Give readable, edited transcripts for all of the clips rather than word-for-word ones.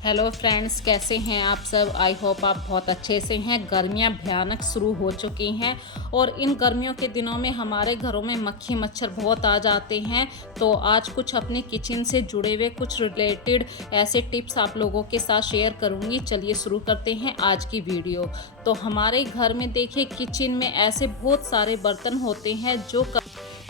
Hello friends, कैसे हैं आप सब। आई होप आप बहुत अच्छे से हैं। गर्मियां भयानक शुरू हो चुकी हैं और इन गर्मियों के दिनों में हमारे घरों में मक्खी मच्छर बहुत आ जाते हैं। तो आज कुछ अपने किचन से जुड़े हुए कुछ रिलेटेड ऐसे टिप्स आप लोगों के साथ शेयर करूंगी। चलिए शुरू करते हैं आज की वीडियो। तो हमारे घर में देखिए, किचन में ऐसे बहुत सारे बर्तन होते हैं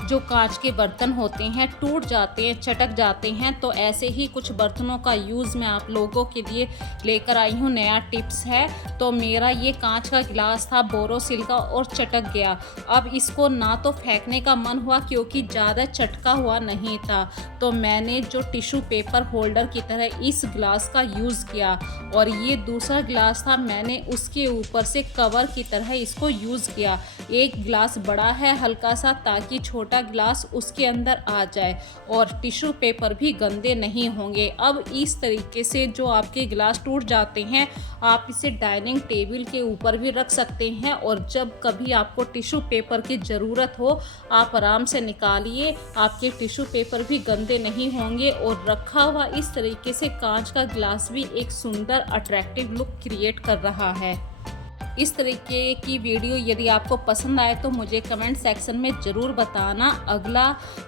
जो कांच के बर्तन होते हैं, टूट जाते हैं, चटक जाते हैं। तो ऐसे ही कुछ बर्तनों का यूज़ मैं आप लोगों के लिए लेकर आई हूँ। नया टिप्स है। तो मेरा ये कांच का गिलास था बोरोसिल का और चटक गया। अब इसको ना तो फेंकने का मन हुआ क्योंकि ज़्यादा चटका हुआ नहीं था। तो मैंने जो टिश्यू पेपर होल्डर की तरह इस गिलास का यूज़ किया और ये दूसरा गिलास था, मैंने उसके ऊपर से कवर की तरह इसको यूज़ किया। एक गिलास बड़ा है हल्का सा, ताकि छोटा गिलास उसके अंदर आ जाए और टिश्यू पेपर भी गंदे नहीं होंगे। अब इस तरीके से जो आपके गिलास टूट जाते हैं, आप इसे डाइनिंग टेबल के ऊपर भी रख सकते हैं और जब कभी आपको टिश्यू पेपर की ज़रूरत हो, आप आराम से निकालिए। आपके टिश्यू पेपर भी गंदे नहीं होंगे और रखा हुआ इस तरीके से कांच का गिलास भी एक सुंदर अट्रैक्टिव लुक क्रिएट कर रहा है। इस तरीके की वीडियो यदि आपको पसंद आए तो मुझे कमेंट सेक्शन में ज़रूर बताना। अगला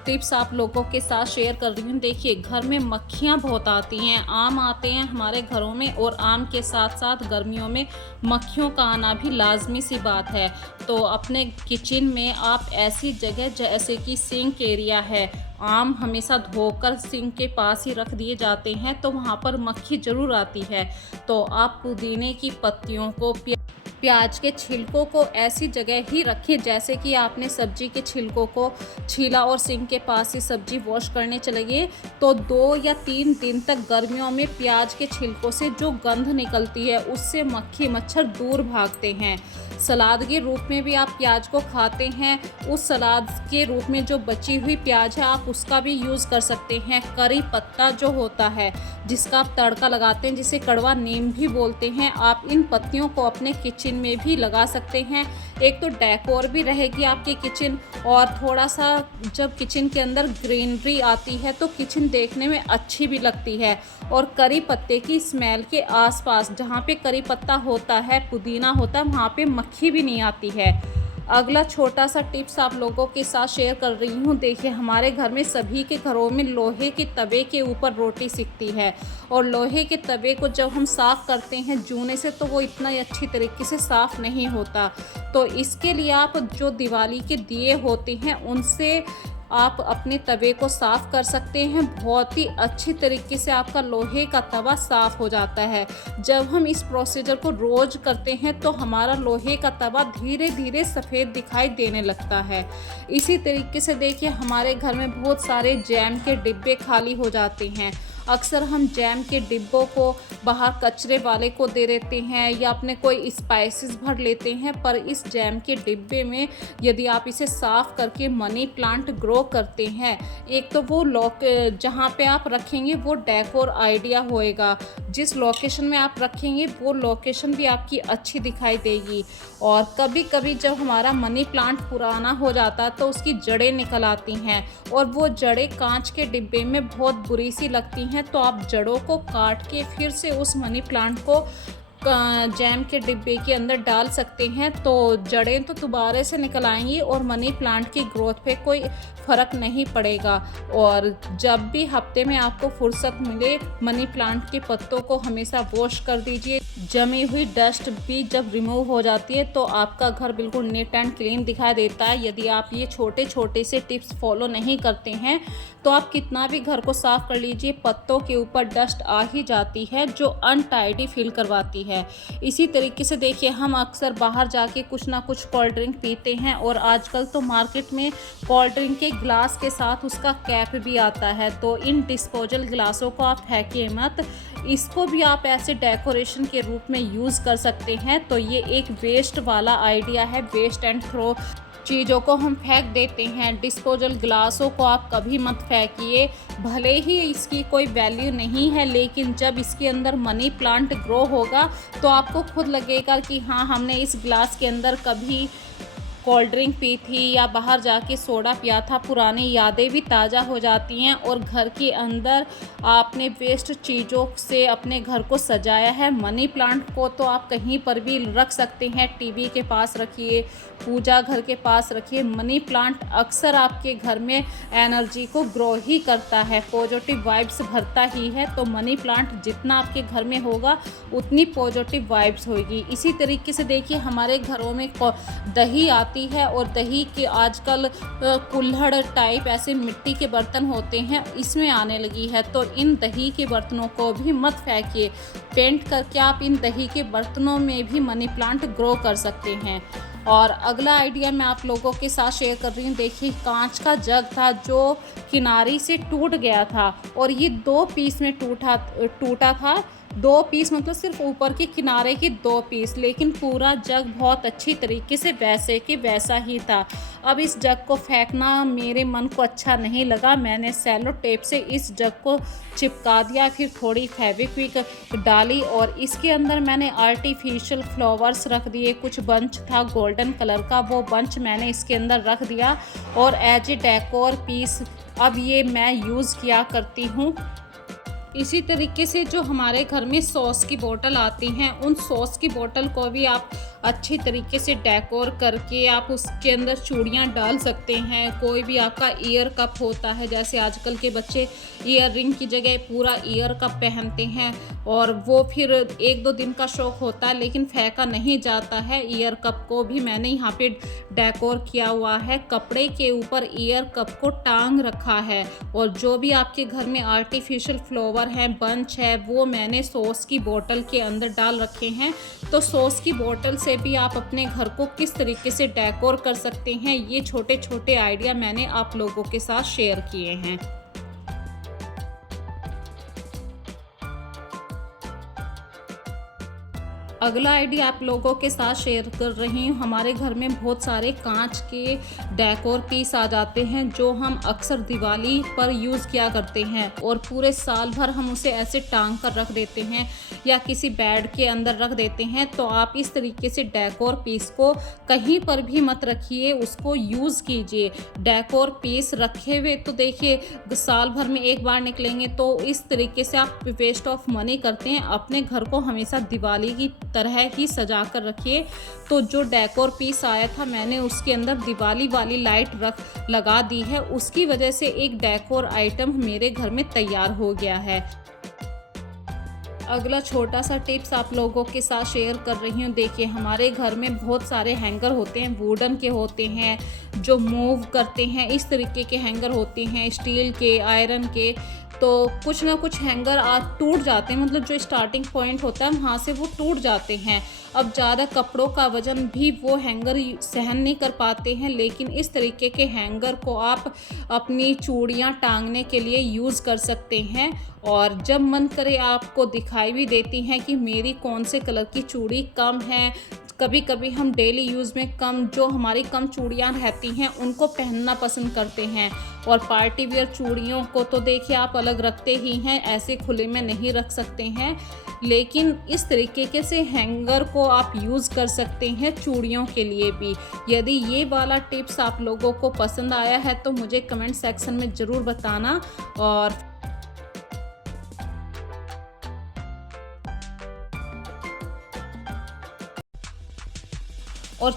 टिप्स आप लोगों के साथ शेयर कर रही हूँ। देखिए, घर में मक्खियाँ बहुत आती हैं, आम आते हैं हमारे घरों में और आम के साथ साथ गर्मियों में मक्खियों का आना भी लाजमी सी बात है। तो अपने किचन में आप ऐसी जगह जैसे कि सिंक एरिया है, आम हमेशा धोकर सिंक के पास ही रख दिए जाते हैं, तो वहाँ पर मक्खी ज़रूर आती है। तो आप पुदीने की पत्तियों को, प्याज के छिलकों को ऐसी जगह ही रखें जैसे कि आपने सब्जी के छिलकों को छीला और सिंक के पास ही सब्जी वॉश करने चले गए। तो 2 या 3 दिन तक गर्मियों में प्याज के छिलकों से जो गंध निकलती है, उससे मक्खी मच्छर दूर भागते हैं। सलाद के रूप में भी आप प्याज को खाते हैं, उस सलाद के रूप में जो बची हुई प्याज है आप उसका भी यूज़ कर सकते हैं। करी पत्ता जो होता है, जिसका आप तड़का लगाते हैं, जिसे कड़वा नीम भी बोलते हैं, आप इन पत्तियों को अपने किचन में भी लगा सकते हैं। एक तो डेकोर भी रहेगी आपके किचन, और थोड़ा सा जब किचन के अंदर ग्रीनरी आती है तो किचन देखने में अच्छी भी लगती है। और करी पत्ते की स्मेल के आसपास, जहाँ पे करी पत्ता होता है, पुदीना होता है, वहाँ पे मक्खी भी नहीं आती है। अगला छोटा सा टिप्स आप लोगों के साथ शेयर कर रही हूँ। देखिए, हमारे घर में सभी के घरों में लोहे के तवे के ऊपर रोटी सिकती है और लोहे के तवे को जब हम साफ़ करते हैं जूने से, तो वो इतना अच्छी तरीके से साफ़ नहीं होता। तो इसके लिए आप जो दिवाली के दिए होते हैं उनसे आप अपने तवे को साफ़ कर सकते हैं। बहुत ही अच्छी तरीके से आपका लोहे का तवा साफ़ हो जाता है। जब हम इस प्रोसीजर को रोज़ करते हैं तो हमारा लोहे का तवा धीरे धीरे सफ़ेद दिखाई देने लगता है। इसी तरीके से देखिए, हमारे घर में बहुत सारे जैम के डिब्बे खाली हो जाते हैं। अक्सर हम जैम के डिब्बों को बाहर कचरे वाले को दे देते हैं या अपने कोई स्पाइसेस भर लेते हैं, पर इस जैम के डिब्बे में यदि आप इसे साफ़ करके मनी प्लांट ग्रो करते हैं, एक तो वो जहाँ पे आप रखेंगे वो डेकोर आइडिया होएगा। जिस लोकेशन में आप रखेंगे वो लोकेशन भी आपकी अच्छी दिखाई देगी। और कभी कभी जब हमारा मनी प्लांट पुराना हो जाता है तो उसकी जड़ें निकल आती हैं और वो जड़ें कांच के डिब्बे में बहुत बुरी सी लगती हैं। तो आप जड़ों को काट के फिर से उस मनी प्लांट को जैम के डिब्बे के अंदर डाल सकते हैं। तो जड़ें तो दोबारा से निकल आएंगी और मनी प्लांट की ग्रोथ पे कोई फ़र्क नहीं पड़ेगा। और जब भी हफ्ते में आपको फुर्सत मिले, मनी प्लांट के पत्तों को हमेशा वॉश कर दीजिए। जमी हुई डस्ट भी जब रिमूव हो जाती है तो आपका घर बिल्कुल नीट एंड क्लीन दिखाई देता है। यदि आप ये छोटे छोटे से टिप्स फॉलो नहीं करते हैं तो आप कितना भी घर को साफ़ कर लीजिए, पत्तों के ऊपर डस्ट आ ही जाती है जो अनटाइडी फील करवाती है। इसी तरीके से देखिए, हम अक्सर बाहर जाके कुछ ना कुछ कोल्ड ड्रिंक पीते हैं और आजकल तो मार्केट में कोल्ड ड्रिंक के ग्लास के साथ उसका कैप भी आता है। तो इन डिस्पोजल गिलासों को आप फेंकिए मत, इसको भी आप ऐसे डेकोरेशन के रूप में यूज़ कर सकते हैं। तो ये एक वेस्ट वाला आइडिया है, वेस्ट एंड थ्रो चीज़ों को हम फेंक देते हैं। डिस्पोजल गिलासों को आप कभी मत फेंकिए, भले ही इसकी कोई वैल्यू नहीं है, लेकिन जब इसके अंदर मनी प्लांट ग्रो होगा तो आपको खुद लगेगा कि हाँ, हमने इस गिलास के अंदर कभी कोल्ड ड्रिंक पी थी या बाहर जाके सोडा पिया था, पुरानी यादें भी ताज़ा हो जाती हैं। और घर के अंदर आपने वेस्ट चीज़ों से अपने घर को सजाया है। मनी प्लांट को तो आप कहीं पर भी रख सकते हैं, टीवी के पास रखिए, पूजा घर के पास रखिए। मनी प्लांट अक्सर आपके घर में एनर्जी को ग्रो ही करता है, पॉजिटिव वाइब्स भरता ही है। तो मनी प्लांट जितना आपके घर में होगा उतनी पॉजिटिव वाइब्स होगी। इसी तरीके से देखिए हमारे घरों में दही आती है, और दही के आजकल कुल्हड़ टाइप ऐसे मिट्टी के बर्तन होते हैं, इसमें आने लगी है। तो इन दही के बर्तनों को भी मत फेंकिए, पेंट करके आप इन दही के बर्तनों में भी मनी प्लांट ग्रो कर सकते हैं। और अगला आइडिया मैं आप लोगों के साथ शेयर कर रही हूँ। देखिए कांच का जग था जो किनारे से टूट गया था, और ये 2 पीस में टूटा था। 2 पीस मतलब सिर्फ ऊपर के किनारे के 2 पीस, लेकिन पूरा जग बहुत अच्छी तरीके से वैसे के वैसा ही था। अब इस जग को फेंकना मेरे मन को अच्छा नहीं लगा। मैंने सेलो टेप से इस जग को चिपका दिया, फिर थोड़ी फेविक्विक डाली और इसके अंदर मैंने आर्टिफिशियल फ्लावर्स रख दिए। कुछ बंच था गोल्डन कलर का, वो बंच मैंने इसके अंदर रख दिया और एज ए डेकोर पीस अब ये मैं यूज़ किया करती हूँ। इसी तरीके से जो हमारे घर में सॉस की बोतल आती हैं, उन सॉस की बोतल को भी आप अच्छी तरीके से डेकोर करके आप उसके अंदर चूड़ियाँ डाल सकते हैं। कोई भी आपका ईयर कप होता है, जैसे आजकल के बच्चे ईयर रिंग की जगह पूरा ईयर कप पहनते हैं, और वो फिर 1-2 दिन का शौक होता है लेकिन फेंका नहीं जाता है। ईयर कप को भी मैंने यहाँ पे डेकोर किया हुआ है, कपड़े के ऊपर ईयर कप को टांग रखा है। और जो भी आपके घर में आर्टिफिशियल फ्लावर है, बंच है, वो मैंने सॉस की बोतल के अंदर डाल रखे हैं। तो सॉस की बोतल से भी आप अपने घर को किस तरीके से डेकोर कर सकते हैं, ये छोटे छोटे आइडिया मैंने आप लोगों के साथ शेयर किए हैं। अगला आइडिया आप लोगों के साथ शेयर कर रही हूँ। हमारे घर में बहुत सारे कांच के डेकोर पीस आ जाते हैं जो हम अक्सर दिवाली पर यूज़ किया करते हैं, और पूरे साल भर हम उसे ऐसे टांग कर रख देते हैं या किसी बेड के अंदर रख देते हैं। तो आप इस तरीके से डेकोर पीस को कहीं पर भी मत रखिए, उसको यूज़ कीजिए। डेकोर पीस रखे हुए तो देखिए साल भर में एक बार निकलेंगे, तो इस तरीके से आप वेस्ट ऑफ मनी करते हैं। अपने घर को हमेशा दिवाली की तरह ही सजा कर रखिए। तो जो डेकोर पीस आया था मैंने उसके अंदर दिवाली वाली लाइट लगा दी है, उसकी वजह से एक डेकोर आइटम मेरे घर में तैयार हो गया है। अगला छोटा सा टिप्स आप लोगों के साथ शेयर कर रही हूँ। देखिए हमारे घर में बहुत सारे हैंगर होते हैं, वुडन के होते हैं जो मूव करते हैं, इस तरीके के हैंगर होते हैं, स्टील के, आयरन के। तो कुछ ना कुछ हैंगर आज टूट जाते हैं, मतलब जो स्टार्टिंग पॉइंट होता है वहाँ से वो टूट जाते हैं। अब ज़्यादा कपड़ों का वजन भी वो हैंगर सहन नहीं कर पाते हैं, लेकिन इस तरीके के हैंगर को आप अपनी चूड़ियाँ टांगने के लिए यूज़ कर सकते हैं। और जब मन करे आपको दिखाई भी देती हैं कि मेरी कौन से कलर की चूड़ी कम है। कभी कभी हम डेली यूज़ में जो हमारी कम चूड़ियाँ रहती हैं उनको पहनना पसंद करते हैं, और पार्टी वियर चूड़ियों को तो देखिए आप अलग रखते ही हैं, ऐसे खुले में नहीं रख सकते हैं। लेकिन इस तरीके के से हैंगर को आप यूज़ कर सकते हैं चूड़ियों के लिए भी। यदि ये वाला टिप्स आप लोगों को पसंद आया है तो मुझे कमेंट सेक्शन में ज़रूर बताना। और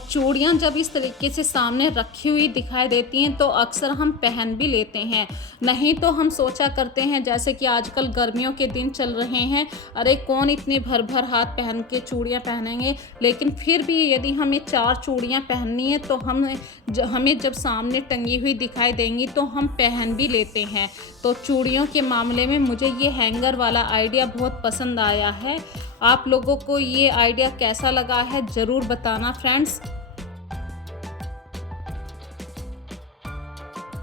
चूड़ियाँ जब इस तरीके से सामने रखी हुई दिखाई देती हैं तो अक्सर हम पहन भी लेते हैं, नहीं तो हम सोचा करते हैं जैसे कि आजकल गर्मियों के दिन चल रहे हैं, अरे कौन इतने भर भर हाथ पहन के चूड़ियाँ पहनेंगे। लेकिन फिर भी यदि हमें 4 चूड़ियाँ पहननी है तो हमें जब सामने टंगी हुई दिखाई देंगी तो हम पहन भी लेते हैं। तो चूड़ियों के मामले में मुझे ये हैंगर वाला आइडिया बहुत पसंद आया है। आप लोगों को ये आइडिया कैसा लगा है ज़रूर बताना फ्रेंड्स।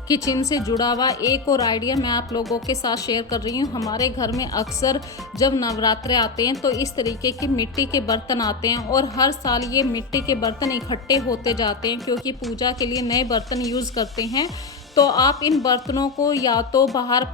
किचन से जुड़ा हुआ एक और आइडिया मैं आप लोगों के साथ शेयर कर रही हूँ। हमारे घर में अक्सर जब नवरात्रे आते हैं तो इस तरीके के मिट्टी के बर्तन आते हैं, और हर साल ये मिट्टी के बर्तन इकट्ठे होते जाते हैं क्योंकि पूजा के लिए नए बर्तन यूज़ करते हैं। तो आप इन बर्तनों को या तो बाहर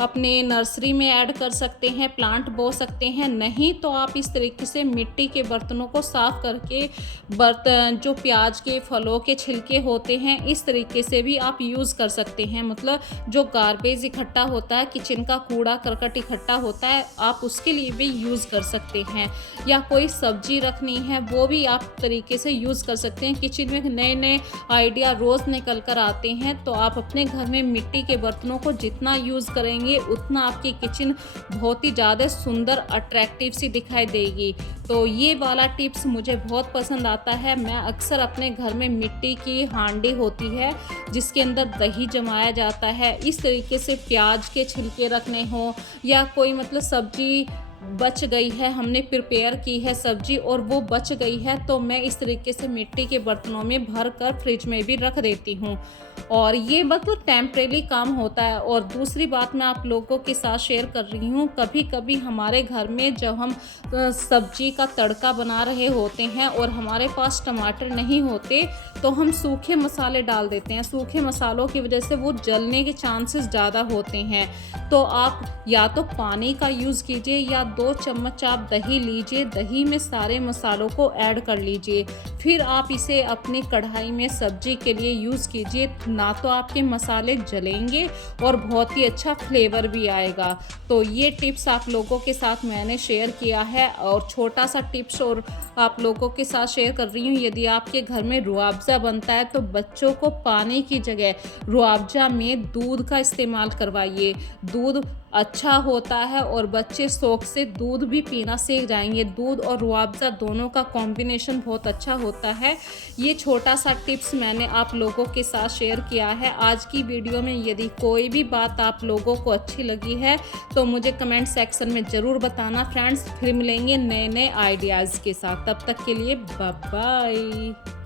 अपने नर्सरी में ऐड कर सकते हैं, प्लांट बो सकते हैं, नहीं तो आप इस तरीके से मिट्टी के बर्तनों को साफ़ करके बर्तन जो प्याज के फलों के छिलके होते हैं इस तरीके से भी आप यूज़ कर सकते हैं। मतलब जो गार्बेज इकट्ठा होता है, किचन का कूड़ा करकट इकट्ठा होता है, आप उसके लिए भी यूज़ कर सकते हैं। या कोई सब्जी रखनी है वो भी आप तरीके से यूज़ कर सकते हैं। किचन में नए नए आइडिया रोज़ निकल कर आते हैं, तो आप अपने घर में मिट्टी के बर्तनों को जितना यूज़ करेंगे उतना आपकी किचन बहुत ही ज़्यादा सुंदर अट्रैक्टिव सी दिखाई देगी। तो ये वाला टिप्स मुझे बहुत पसंद आता है। मैं अक्सर अपने घर में मिट्टी की हांडी होती है जिसके अंदर दही जमाया जाता है, इस तरीके से प्याज के छिलके रखने हों या कोई मतलब सब्जी बच गई है, हमने प्रिपेयर की है सब्जी और वो बच गई है, तो मैं इस तरीके से मिट्टी के बर्तनों में भर कर फ्रिज में भी रख देती हूँ और ये मतलब टेम्परेरी काम होता है। और दूसरी बात मैं आप लोगों के साथ शेयर कर रही हूँ, कभी कभी हमारे घर में जब हम सब्जी का तड़का बना रहे होते हैं और हमारे पास टमाटर नहीं होते तो हम सूखे मसाले डाल देते हैं। सूखे मसालों की वजह से वो जलने के चांसेस ज़्यादा होते हैं, तो आप या तो पानी का यूज़ कीजिए या 2 चम्मच आप दही लीजिए, दही में सारे मसालों को ऐड कर लीजिए, फिर आप इसे अपनी कढ़ाई में सब्जी के लिए यूज़ कीजिए। ना तो आपके मसाले जलेंगे और बहुत ही अच्छा फ्लेवर भी आएगा। तो ये टिप्स आप लोगों के साथ मैंने शेयर किया है और छोटा सा टिप्स और आप लोगों के साथ शेयर कर रही हूँ। यदि आपके घर में रुआवज़ा बनता है तो बच्चों को पानी की जगह रुआवज़ा में दूध का इस्तेमाल करवाइए। दूध अच्छा होता है और बच्चे शौक से दूध भी पीना सीख जाएंगे। दूध और रुआवज़ा दोनों का कॉम्बिनेशन बहुत अच्छा होता है। ये छोटा सा टिप्स मैंने आप लोगों के साथ शेयर किया है। आज की वीडियो में यदि कोई भी बात आप लोगों को अच्छी लगी है तो मुझे कमेंट सेक्शन में ज़रूर बताना फ्रेंड्स। फिर मिलेंगे नए नए आइडियाज़ के साथ, तब तक के लिए बाय बाय।